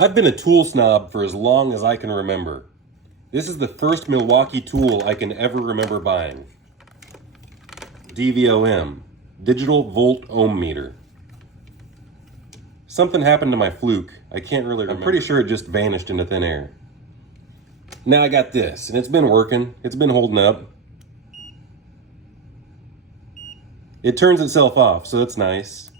I've been a tool snob for as long as I can remember. This is the first Milwaukee tool I can ever remember buying. DVOM, Digital Volt Ohm Meter. Something happened to my Fluke. I can't really remember. I'm pretty sure it just vanished into thin air. Now I got this, and it's been working. It's been holding up. It turns itself off, so that's nice.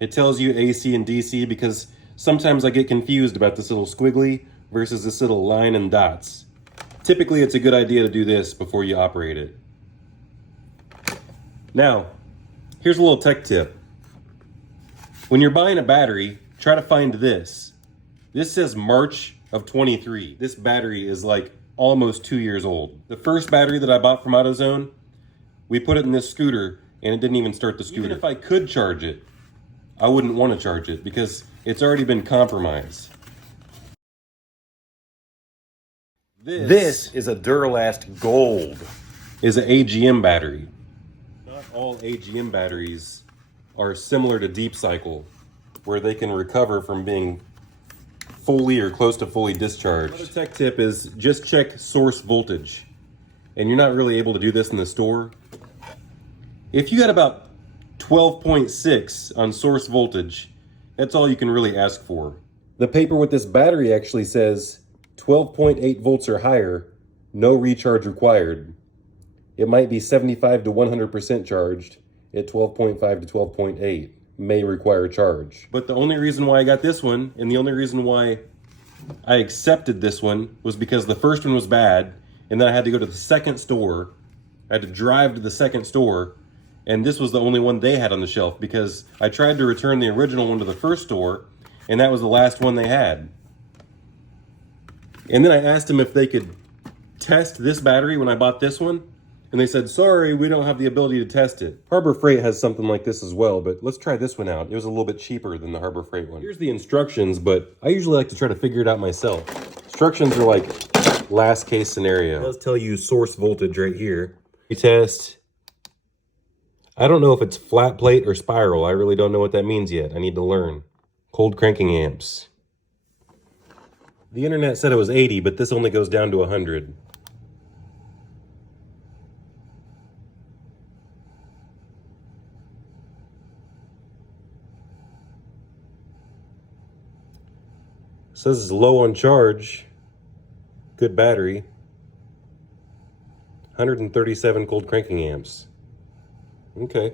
It tells you AC and DC because sometimes I get confused about this little squiggly versus this little line and dots. Typically, it's a good idea to do this before you operate it. Now, here's a little tech tip. When you're buying a battery, try to find this. This says March of 23. This battery is like almost 2 years old. The first battery that I bought from AutoZone, we put it in this scooter and it didn't even start the scooter. Even if I could charge it, I wouldn't want to charge it because it's already been compromised. This is a Duralast Gold. Is an AGM battery. Not all AGM batteries are similar to Deep Cycle, where they can recover from being fully or close to fully discharged. Another tech tip is just check source voltage. And you're not really able to do this in the store. If you got about 12.6 on source voltage, that's all you can really ask for. The paper with this battery actually says 12.8 volts or higher, no recharge required. It might be 75 to 100% charged at 12.5 to 12.8, may require charge. But the only reason why I got this one, and the only reason why I accepted this one, was because the first one was bad, and then I had to go to the second store. I had to drive to the second store, and this was the only one they had on the shelf because I tried to return the original one to the first store, and that was the last one they had. And then I asked them if they could test this battery when I bought this one, and they said, sorry, we don't have the ability to test it. Harbor Freight has something like this as well, but let's try this one out. It was a little bit cheaper than the Harbor Freight one. Here's the instructions, but I usually like to try to figure it out myself. Instructions are like last case scenario. It does tell you source voltage right here. You test. I don't know if it's flat plate or spiral. I really don't know what that means yet. I need to learn. Cold cranking amps. The internet said it was 80, but this only goes down to 100. Says it's low on charge. Good battery. 137 cold cranking amps. Okay.